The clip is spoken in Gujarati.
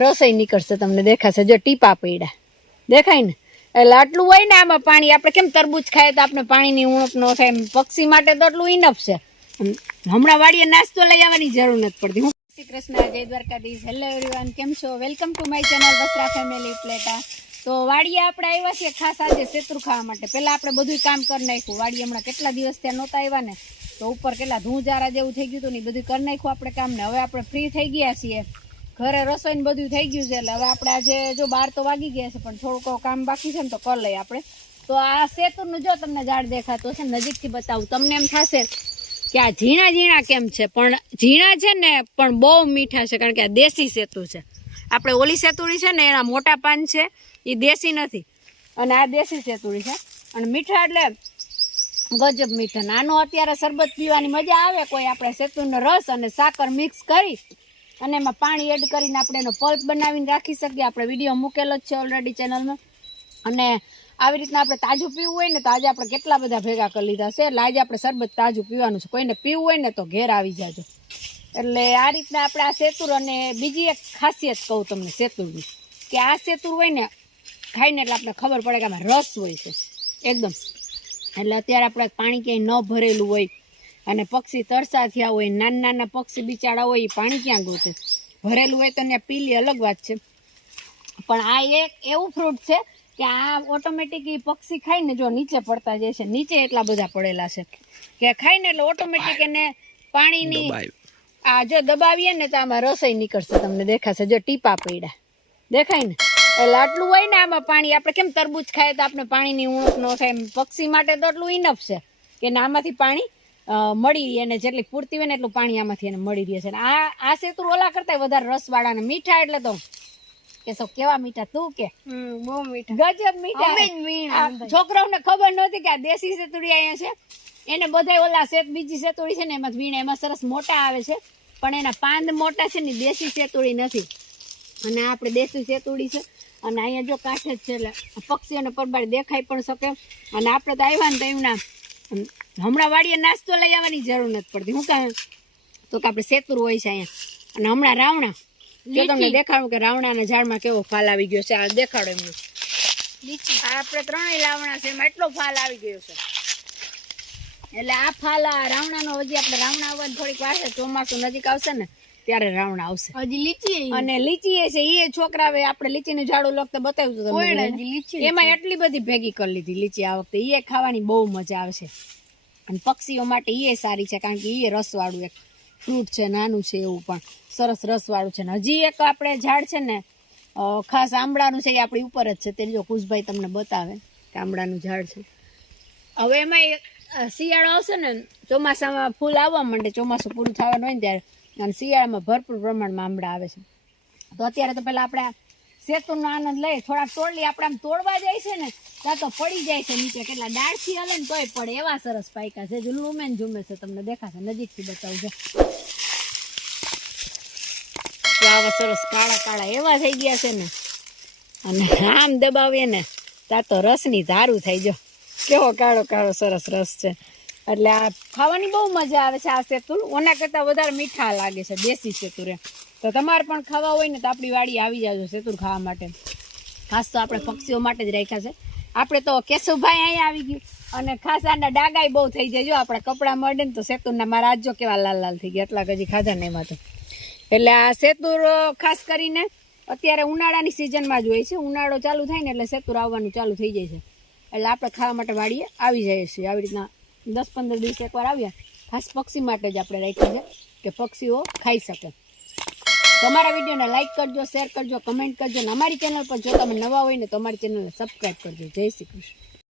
રસોઈ નીકળશે તમને દેખાશે જો ટીપા પડ્યા દેખાય ને એટલે આટલું હોય ને આમાં પાણી આપણે કેમ તરબૂચ ખાય તો આપણે પાણીની ઉણપ ન થાય પક્ષી માટે તો એટલું ઇનફ છે હમણાં વાડીએ નાસ્તો લઈ આવવાની જરૂર નથી પડતી હું શ્રી કૃષ્ણ જય દ્વારકાધીશ હેલો એવરીવન કેમ છો welcome to my channel Vasra family પ્લેટા તો વાડીએ આપણે આવ્યા છીએ ખાસ આજે સેતરું ખાવા માટે પહેલા આપણે બધું કામ કરી નાખ્યું વાડીએ હમણાં કેટલા દિવસ ત્યાં નહોતા આવ્યા ને તો ઉપર કેટલા ધૂંજારા જેવું થઈ ગયું હતું ને બધું કરી નાખ્યું આપણે કામ ને હવે આપણે ફ્રી થઈ ગયા છીએ ઘરે રસોઈ ને બધું થઈ ગયું છે એટલે હવે આપણે આજે જો 12 તો વાગી ગયા છે પણ થોડુંક કામ બાકી છે ને તો કરી લઈએ આપણે તો આ સેતુરનું જો તમને ઝાડ દેખાતો છે નજીકથી બતાવું તમને એમ થશે કે આ ઝીણા ઝીણા કેમ છે પણ ઝીણા છે ને પણ બહુ મીઠા છે કારણ કે આ દેશી સેતુ છે આપણે ઓલી સેતુડી છે ને એના મોટા પાન છે એ દેશી નથી અને આ દેશી સેતુડી છે અને મીઠા એટલે ગજબ મીઠા નાનો અત્યારે શરબત પીવાની મજા આવે કોઈ આપણે સેતુનો રસ અને સાકર મિક્સ કરી અને એમાં પાણી એડ કરીને આપણે એનો પલ્પ બનાવીને રાખી શકીએ આપણે વિડીયો મૂકેલો જ છે ઓલરેડી ચેનલમાં અને આવી રીતના આપણે તાજું પીવું હોય ને તો આજે આપણે કેટલા બધા ભેગા કરી લીધા છે એટલે આજે આપણે શરબત તાજું પીવાનું છે કોઈને પીવું હોય ને તો ઘેર આવી જાજો એટલે આ રીતના આપણે આ સેતુર અને બીજી એક ખાસિયત કહું તમને સેતુરની કે આ સેતુર હોય ને ખાઈને એટલે આપણે ખબર પડે કે આમાં રસ હોય છે એકદમ એટલે અત્યારે આપણે પાણી ક્યાંય ન ભરેલું હોય અને પક્ષી તરસા થયા હોય નાના નાના પક્ષી બિચારા હોય એ પાણી ક્યાં ગોતે ભરેલું હોય તો ત્યાં પીલી અલગ વાત છે પણ આ એક એવું ફ્રૂટ છે કે આ ઓટોમેટિક એ પક્ષી ખાઈને જો નીચે પડતા જાય છે નીચે એટલા બધા પડેલા છે કે ખાઈને એટલે ઓટોમેટિક એને પાણીની આ જો દબાવીએ ને તો આમાં રસોઈ નીકળશે તમને દેખાશે જો ટીપા પડ્યા દેખાય ને એટલે આટલું હોય ને આમાં પાણી આપણે કેમ તરબૂચ ખાય તો આપણે પાણીની ઉણપ ન થાય પક્ષી માટે તો એટલું ઇનફ છે કે આમાંથી પાણી મળી એને જેટલી પૂરતી હોય ને એટલું પાણી આમાંથી એને મળી રહે છે આ સેતુર ઓલા કરતા વધારે રસવાળા ને મીઠા એટલે તો કે સૌ કેવા મીઠા તું કે બહુ મીઠા ગજબ મીઠા છોકરાઓને ખબર નહોતી કે આ દેશી સેતુડી અહીંયા છે એને બધા ઓલા બીજી સેતુડી છે ને એમાં વીણે એમાં સરસ મોટા આવે છે પણ એના પાંદ મોટા છે ને દેશી સેતુડી નથી અને આપણે દેશી સેતુડી છે અને અહીંયા જો કાંઠે જ છે એટલે પક્ષીઓને પરબાર દેખાઈ પણ શકે અને આપણે તો આવ્યા ને તો એમના હમણાં વાડીએ નાસ્તો લઈ આવવાની જરૂર નથી પડતી હું કાંઈ તો કે આપણે સેતુર હોય છે અહીંયા અને હમણાં રાવણા જો તમને દેખાડું કે રાવણાના ઝાડમાં કેવો ફાલ આવી ગયો છે આ દેખાડો એમને આપણે 3 લાવણા છે એમાં એટલો ફાલ આવી ગયો છે એટલે આ ફાલ આ રાવણાનો હજી આપણે રાવણા આવવાની થોડીક વાર છે ચોમાસું નજીક આવશે ને ત્યારે રાવણા આવશે હજી લીચી અને લીચી છે એ છોકરાએ આપણે લીચીનું ઝાડું લગતા બતાવ્યું હતું એમાં એટલી બધી ભેગી કરી લીધી લીચી આ વખતે એ ખાવાની બહુ મજા આવશે અને પક્ષીઓ માટે એ સારી છે કારણ કે એ રસવાળું એક ફ્રૂટ છે નાનું છે એવું પણ સરસ રસવાળું છે ને હજી એક આપણે ઝાડ છે ને ખાસ આંબળાનું છે એ આપણી ઉપર જ છે તે જો કુશભાઈ તમને બતાવે કે આંબળાનું ઝાડ છે હવે એમાં શિયાળો આવશે ને ચોમાસામાં ફૂલ આવવા માંડે ચોમાસું પૂરું થવાનું હોય ને ત્યારે અને શિયાળામાં ભરપૂર પ્રમાણમાં આંબળા આવે છે તો અત્યારે તો પેલા આપણે સેતુનો આનંદ લઈએ થોડાક તોડલી આપણે આમ તોડવા જાય છે ને ત્યાં તો પડી જાય છે નીચે કેટલા ડાળથી હલે ને તોય પડે એવા સરસ પાયકા છે જો લુમેન ઝૂમે છે તમને દેખાશે નજીકથી બતાવજો આવા સરસ કાળા કાળા એવા થઈ ગયા છે ને અને આમ દબાવીએ ને ત્યાં તો રસની ધારું થઈ જો કેવો કાળો કાળો સરસ રસ છે એટલે આ ખાવાની બહુ મજા આવે છે આ સેતુર ઓના કરતાં વધારે મીઠા લાગે છે દેશી સેતુર તો તમારે પણ ખાવા હોય ને તો આપણી વાડી આવી જાજો સેતુર ખાવા માટે ખાસ તો આપણે પક્ષીઓ માટે જ રાખ્યા છે આપણે તો કેશુભાઈ અહીંયા આવી ગયું અને ખાસ આના ડાગાઈ બહુ થઈ જાય જો આપણે કપડાં મળે ને તો સેતુરના મારા આજ જો કેવા લાલ લાલ થઈ ગયા એટલા હજી ખાધા ને એમાં તો એટલે આ સેતુર ખાસ કરીને અત્યારે ઉનાળાની સિઝનમાં જ હોય છે ઉનાળો ચાલુ થાય ને એટલે સેતુર આવવાનું ચાલુ થઈ જાય છે એટલે આપણે ખાવા માટે વાડીએ આવી જઈએ છીએ આવી રીતના 10-15 દિવસ એકવાર આવ્યા ખાસ પક્ષી માટે જ આપણે રાખ્યા છે કે પક્ષીઓ ખાઈ શકે તમારા વિડીયોને લાઈક કરજો શેર કરજો કમેન્ટ કરજો અને અમારી ચેનલ પર જો તમે નવા હોય ને તો અમારી ચેનલને સબસ્ક્રાઈબ કરજો જય શ્રી કૃષ્ણ